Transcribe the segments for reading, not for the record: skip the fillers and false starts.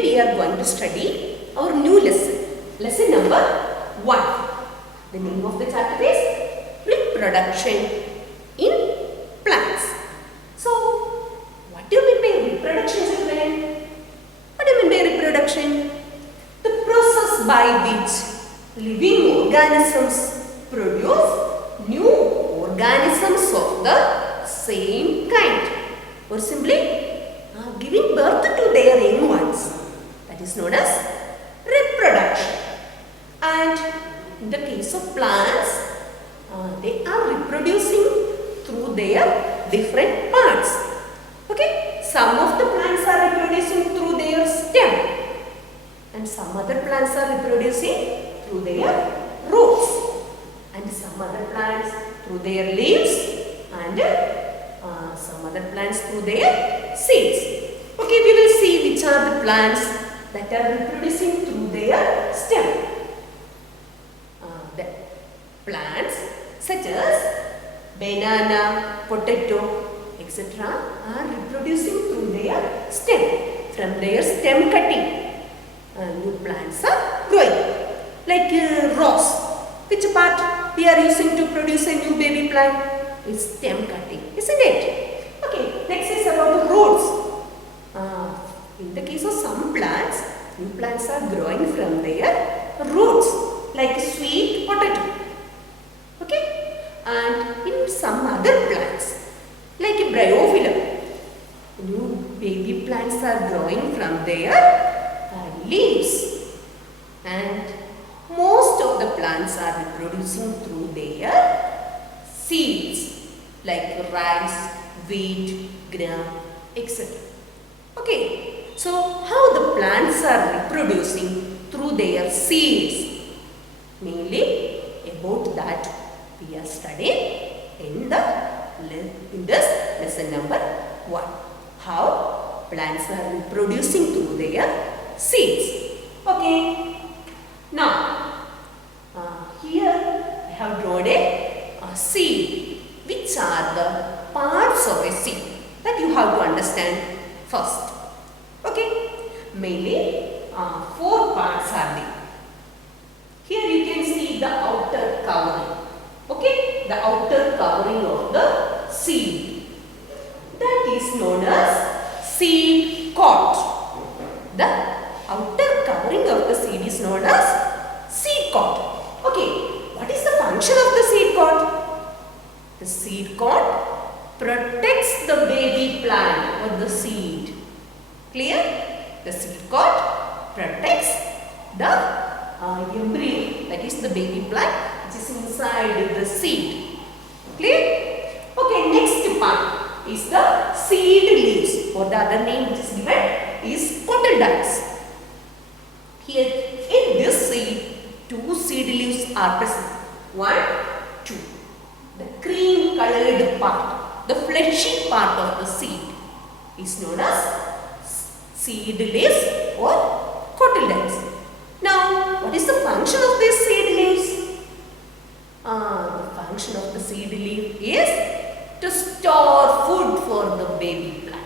Today we are going to study our new lesson. Lesson number 1. The name of the chapter is Reproduction in Plants. So, what do you mean by reproduction, children? What do you mean by reproduction? The process by which living organisms produce new organisms of the same kind, or simply giving birth to their young ones. That is known as reproduction. And in the case of plants, they are reproducing through their different parts. Okay, some of the plants are reproducing through their stem, and some other plants are reproducing through their roots, and some other plants through their leaves, and some other plants through their seeds. Okay, we will see which are the plants that are reproducing through their stem. The plants such as banana, potato, etc. are reproducing through their stem. From their stem cutting, new plants are growing. Like rose, which part we are using to produce a new baby plant? Is stem cutting, isn't it? Okay, next is about the roots. In the case of some plants, new plants are growing from their roots, like sweet potato. Okay, and in some other plants, like bryophyllum, new baby plants are growing from their leaves, and most of the plants are reproducing through their seeds, like rice, wheat, gram, etc. Okay, so how the plants are reproducing through their seeds? Mainly about that we are studying in this lesson number 1. How plants are reproducing through their seeds. Okay, now here I have drawn a seed. Which are the parts of a seed that you have to understand first. Okay, mainly 4 parts are there. Here you can see the outer covering. Okay, the outer covering of the seed. That is known as seed coat. The outer covering of the seed is known as seed coat. Okay, what is the function of the seed coat? The seed coat protects the baby plant or the seed. Clear? The seed coat protects the embryo, that is the baby plant which is inside the seed. Clear? Okay, next part is the seed leaves, or the other name which is given is cotyledons. Here in this seed, 2 seed leaves are present. 1, 2. The cream colored part, the fleshy part of the seed is known as seed leaves or cotyledons. Now, what is the function of these seed leaves? The function of the seed leaf is to store food for the baby plant.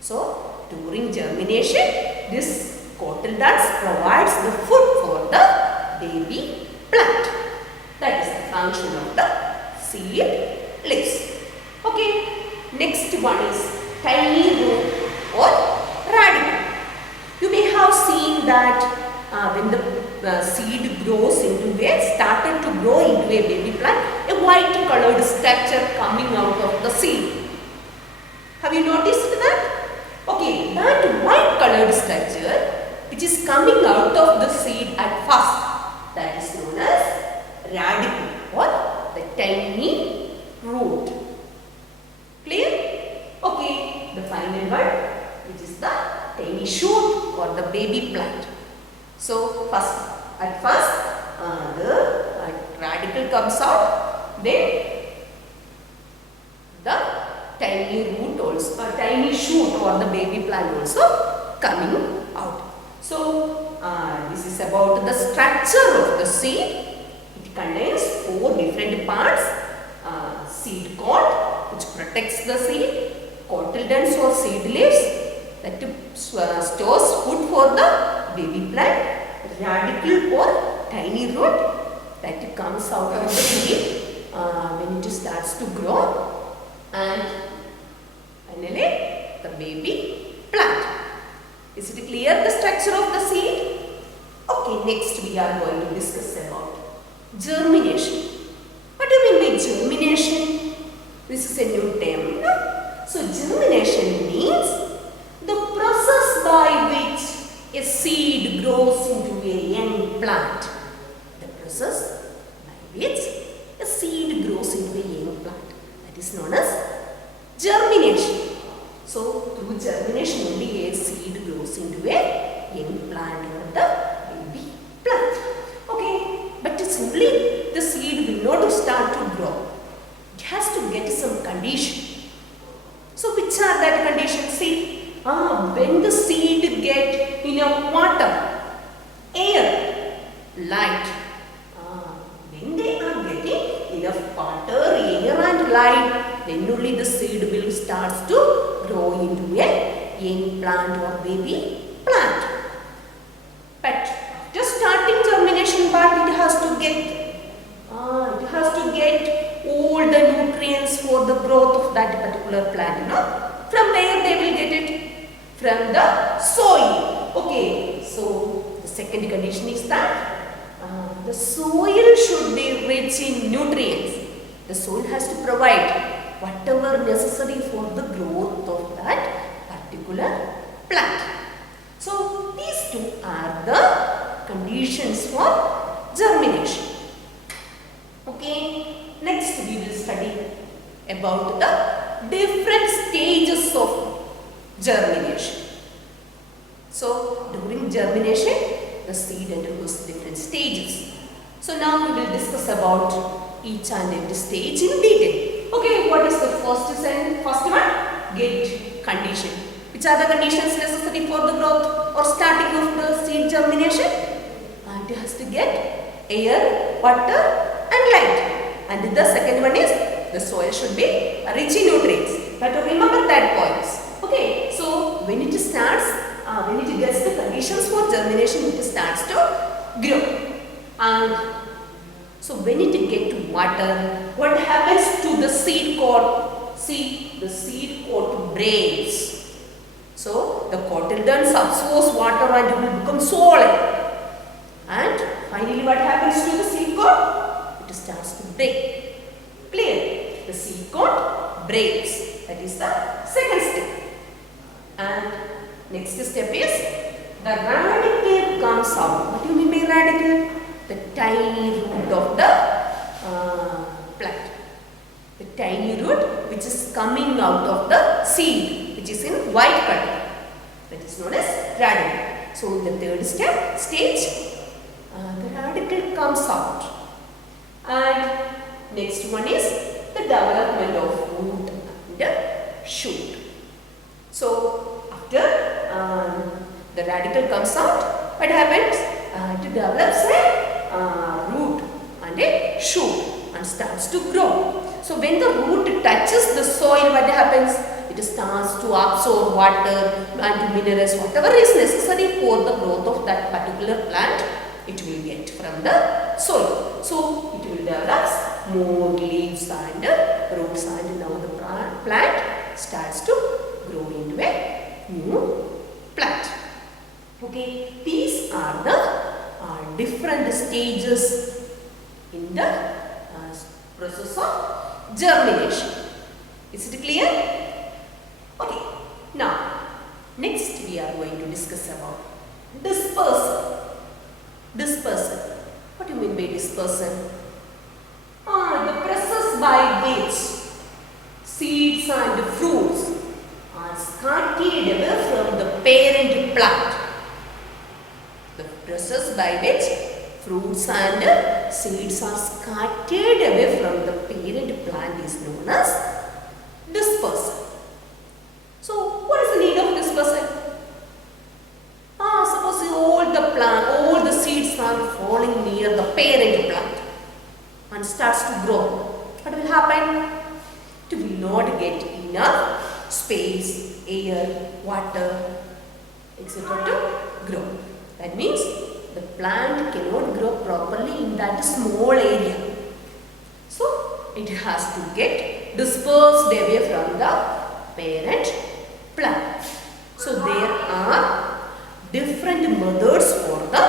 So, during germination, this cotyledons provides the food for the baby plant. That is the function of the seed leaves. Okay, next one is tiny root or radicle. You may have seen that when the seed grows started to grow into a baby plant, a white colored structure coming out of the seed. Have you noticed that? Okay, that white colored structure which is coming out of the seed at first, that is known as radicle or the tiny root. Clear? Okay, the final one, which is the tiny shoot or the baby plant. So, at first the radicle comes out, then the tiny root also, tiny shoot or the baby plant also coming out. So, this is about the structure of the seed. It contains 4 different parts. Seed coat which protects the seed, cotyledons or seed leaves, that stores food for the baby plant, radicle or tiny root that comes out of the seed when it starts to grow, and finally the baby plant. Is it clear, the structure of the seed? Okay, next we are going to discuss about germination. What do you mean by germination? This is a new term. No? So germination means the process by which a seed grows into a young plant. The process by which a seed grows into a young plant. That is known as germination. So through germination only a seed grows into a young plant or the baby plant. Okay, but simply the seed will not start to grow. It has to get some condition. So which are that conditions? See, when the seed get enough water, air, light. When they are getting enough water, air and light, then only the seed will start to grow into a young plant or baby plant. But after starting germination part, it has to get all the nutrients for the growth of that particular plant. From where they will get it? From the soil. Okay, so the second condition is that the soil should be rich in nutrients. The soil has to provide whatever necessary for the growth of that particular plant. So these two are the conditions for germination. Okay, next we will study about the different stages of germination. So during germination, the seed undergoes different stages. So now we will discuss about each and every stage in detail. Okay, what is the first one? Get condition. Which are the conditions necessary for the growth or starting of the seed germination? It has to get air, water and light. And the second one is the soil should be rich in nutrients. But remember that points. Okay, so when it starts, when it gets the conditions for germination, it starts to grow. And so when it gets to water, what happens to the seed coat? See, the seed coat breaks. So the cotyledon absorbs water and it will become solid. And finally what happens to the seed coat? It starts to break. Clear? The seed coat breaks. That is the second step. And next step is the radicle comes out. What do you mean by radicle? The tiny root of the plant. The tiny root which is coming out of the seed, which is in white color. That is known as radicle. So in the third stage, the radicle comes out. And next one is the development of root and shoot. So after the radicle comes out, what happens? It develops a root and a shoot and starts to grow. So when the root touches the soil, what happens? It starts to absorb water and minerals, whatever is necessary for the growth of that particular plant, it will get from the soil. So it will develop more leaves and roots, and now the plant starts to grow into a new plant. Okay, these are the different stages in the process of germination. Is it clear? Okay, now next we are going to discuss about dispersal. Dispersal. What do you mean by dispersal? The process by which seeds and fruits are scattered away from the parent plant. The process by which fruits and seeds are scattered away from the parent plant is known as dispersal. So, what is the need of dispersal? Suppose all the seeds are falling near the parent plant and starts to grow. What will happen? It will not get enough space, air, water, etc. to grow. That means the plant cannot grow properly in that small area. So it has to get dispersed away from the parent plant. So there are different methods for the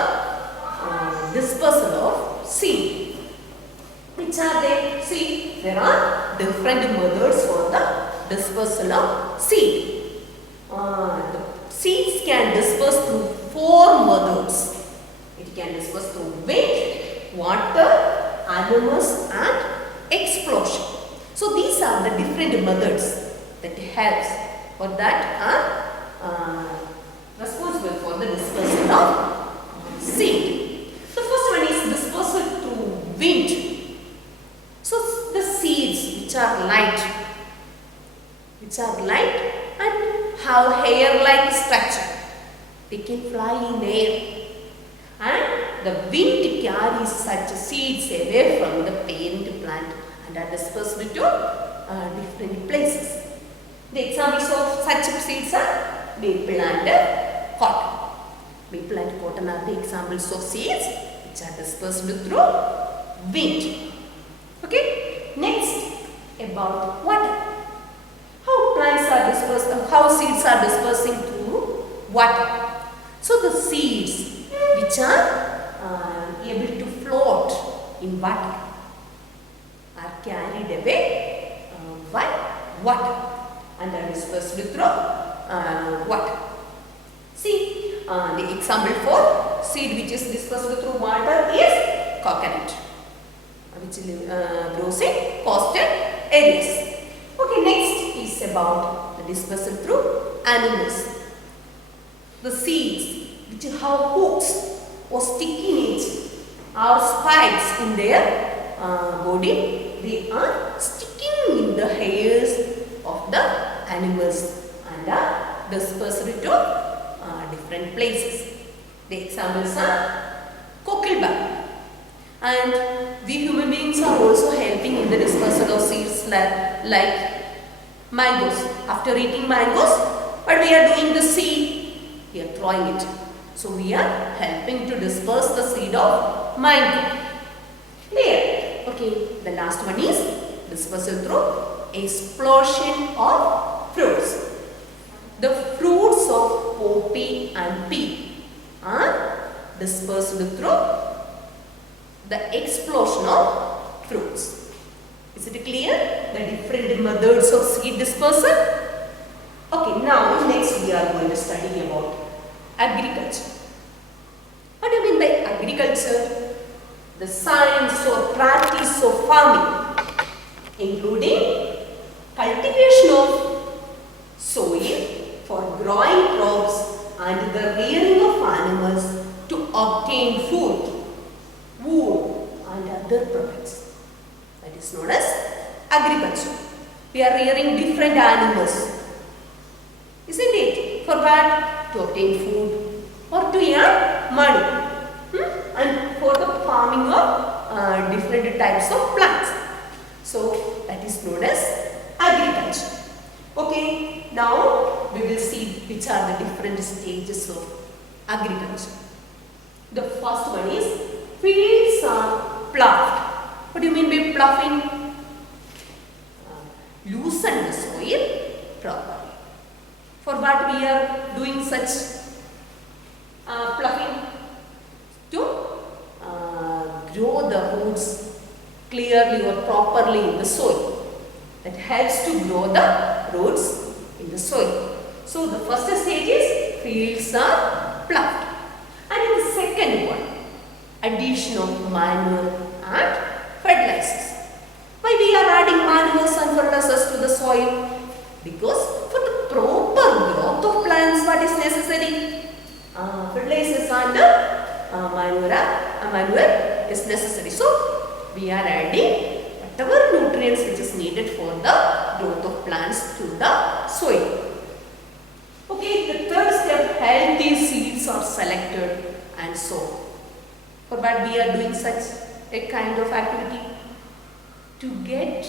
dispersal of seed. Which are they? See, there are different methods for the dispersal of seed. The seeds can disperse through 4 methods. It can disperse through wind, water, animals and explosion. So these are the different methods that helps or that are responsible for the dispersal of seed. The first one is dispersal through wind. So the seeds which are light and have hair-like structure, they can fly in air, and the wind carries such seeds away from the parent plant and are dispersed to different places. The examples of such seeds are maple and cotton. Maple and cotton are the examples of seeds which are dispersed through wind. Okay, next about water. How plants are dispersed, how seeds are dispersing through water. So the seeds which are able to float in water are carried away by water and are dispersed through water. See, the example for seed which is dispersed through water is coconut, which grows in coastal areas. Okay, next is about the dispersal through animals. The seeds which have hooks or sticky nature or spikes in their body, they are sticking in the hairs of the animals and are dispersed to different places. The examples are cocklebur. And we human beings are also helping in the dispersal of seeds like mangoes. After eating mangoes, what we are doing, the seed, we are throwing it. So we are helping to disperse the seed of mango. There. Okay, the last one is dispersal through explosion of fruits. The fruits of poppy and pea are dispersed through the explosion of fruits. Is it clear? The different methods of seed dispersal. Okay, now next we are going to study about agriculture. What do you mean by agriculture? The science or practice of farming, including cultivation of soil for growing crops and the rearing of animals to obtain food, wood and other products. That is known as agriculture. We are rearing different animals, isn't it? For what? To obtain food or to earn money. And for the farming of different types of plants. So that is known as agriculture. Okay, now we will see which are the different stages of agriculture. The first one is fields are ploughed. What do you mean by ploughing? Loosen the soil properly. For what we are doing such ploughing? To grow the roots clearly or properly in the soil. That helps to grow the roots in the soil. So the first stage is fields are ploughed. And in the second one, addition of manure and fertilizers. Why we are adding manures and fertilizers to the soil? Because for the proper growth of plants, what is necessary? Fertilizers and manure is necessary. So we are adding whatever nutrients which is needed for the growth of plants to the soil. Okay, the third step, healthy seeds are selected and sown. For what we are doing such a kind of activity? To get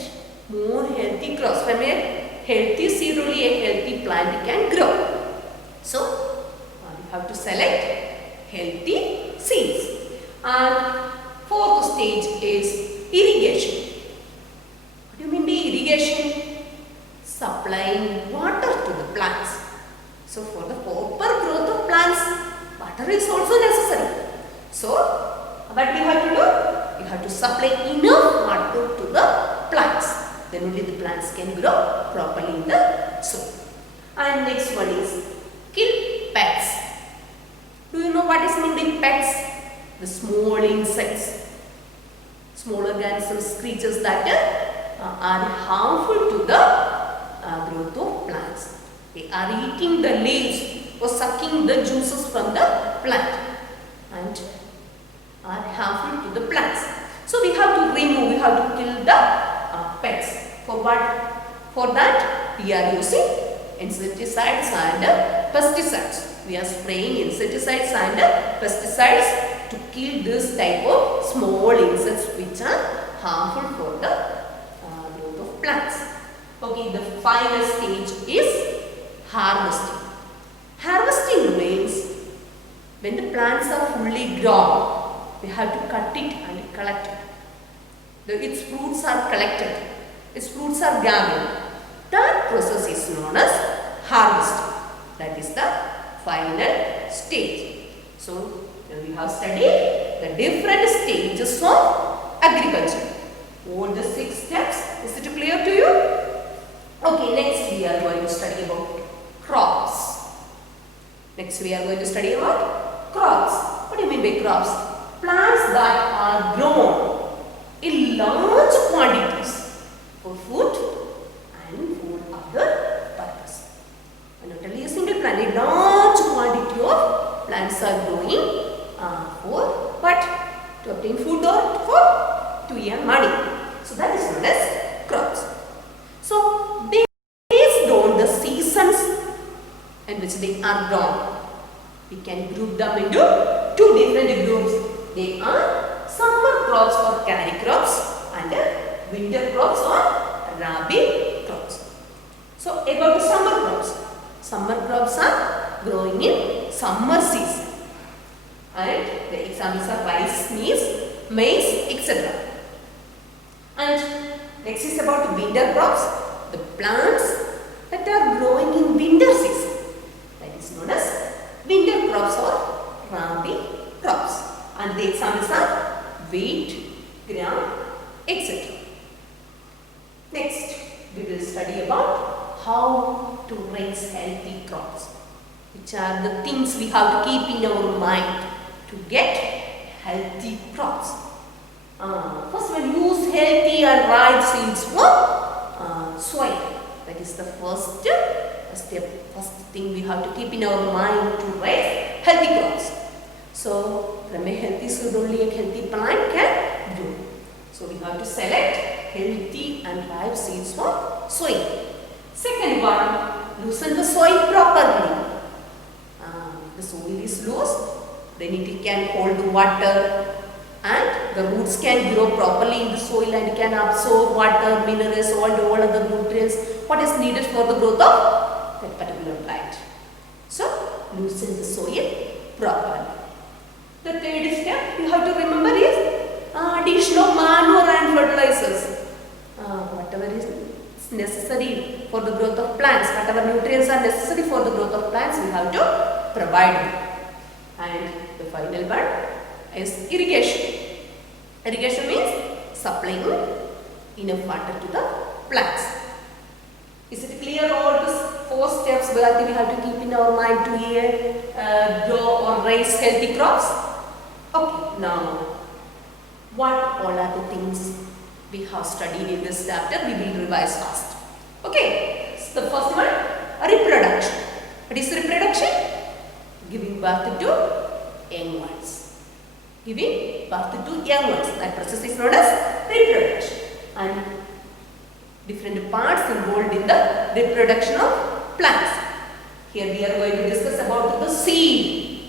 more healthy crops. From a healthy seed only a healthy plant can grow. So, we have to select healthy seeds. And fourth stage is irrigation. What do you mean by irrigation? Supplying water to the plants. So, for the proper growth of plants, water is also necessary. So, what we have to do? We have to supply enough water to the plants. Then only the plants can grow properly in the soil. And next one is kill pests. Do you know what is meant by pests? The small insects, small organisms, creatures that are harmful to the growth of plants. They are eating the leaves or sucking the juices from the plant and are harmful to the plants. So we have to remove, we have to kill the pests. For what? For that we are using insecticides and pesticides. We are spraying insecticides and pesticides to kill this type of small insects which are harmful for the growth of plants. Okay, the final stage is harvesting. Harvesting means when the plants are fully grown, we have to cut it and collect it. Its fruits are collected. Its fruits are gathered. That process is known as harvesting. That is the final stage. So, we have studied the different stages of agriculture. All the 6 steps. Is it clear to you? Okay, next we are going to study about crops. Next we are going to study about crops. What do you mean by crops? Plants that are grown in large quantities for food and for other purpose. Not only a single plant, a large quantity of plants are growing for what? To obtain food or to earn money. So that is known as crops. So based on the seasons in which they are grown, we can group them into 2 different groups. They are summer crops or kharif crops and winter crops or rabi crops. So about the summer crops. Summer crops are growing in summer season. And the examples are rice, maize, etc. And next is about winter crops. The plants that are growing in winter season. That is known as winter crops or rabi crops. And the examples are wheat, gram, etc. Next, we will study about how to raise healthy crops, which are the things we have to keep in our mind to get healthy crops. First, we'll use healthy and right seeds for soil. That is the first step, first thing we have to keep in our mind to raise healthy crops. So, from a healthy seed only a healthy plant can grow. So, we have to select healthy and ripe seeds for soil. Second one, loosen the soil properly. The soil is loose, then it can hold the water and the roots can grow properly in the soil and can absorb water, minerals, all other nutrients what is needed for the growth of that particular plant. So, loosen the soil properly. The third step you have to remember is addition of manure and fertilizers. Whatever is necessary for the growth of plants, whatever nutrients are necessary for the growth of plants, we have to provide them. And the final one is irrigation. Irrigation means supplying enough water to the plants. Is it clear all these 4 steps that we have to keep in our mind to grow or raise healthy crops? Okay, now what all are the things we have studied in this chapter? We will revise fast. Okay, so the first one, reproduction. What is reproduction? Giving birth to young ones. Giving birth to young ones. That process is known as reproduction. And different parts involved in the reproduction of plants. Here we are going to discuss about the seed,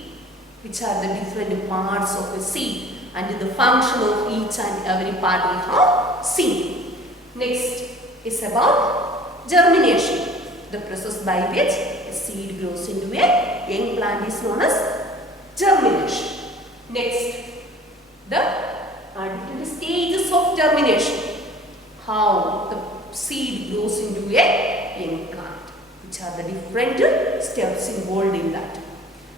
which are the different parts of a seed and the function of each and every part we have seen. Next is about germination. The process by which a seed grows into a young plant is known as germination. Next, the different stages of germination. How the seed grows into a young plant. Which are the different steps involved in that.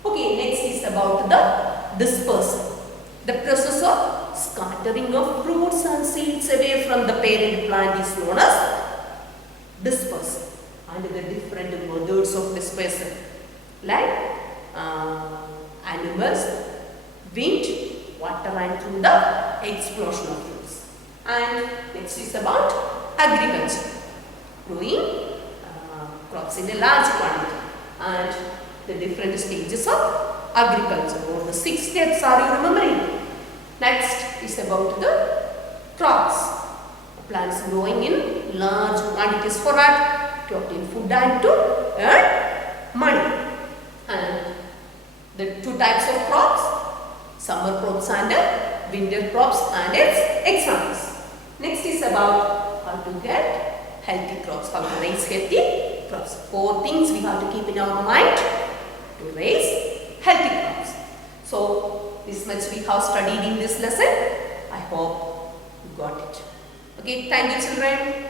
Okay, next is about the dispersal. The process of scattering of fruits and seeds away from the parent plant is known as dispersal. And the different methods of dispersal like animals, wind, water and through the explosion of fruits. And next is about agriculture. Growing crops in a large quantity and the different stages of agriculture or the 6 steps are you remembering? Next is about the crops. Plants growing in large quantities for that to obtain food and to earn money. And the 2 types of crops, summer crops and winter crops and its examples. Next is about how to get healthy crops, how to raise healthy crops. 4 things we have to keep in our mind to raise healthy crops. So, this much we have studied in this lesson. I hope you got it. Okay, thank you children.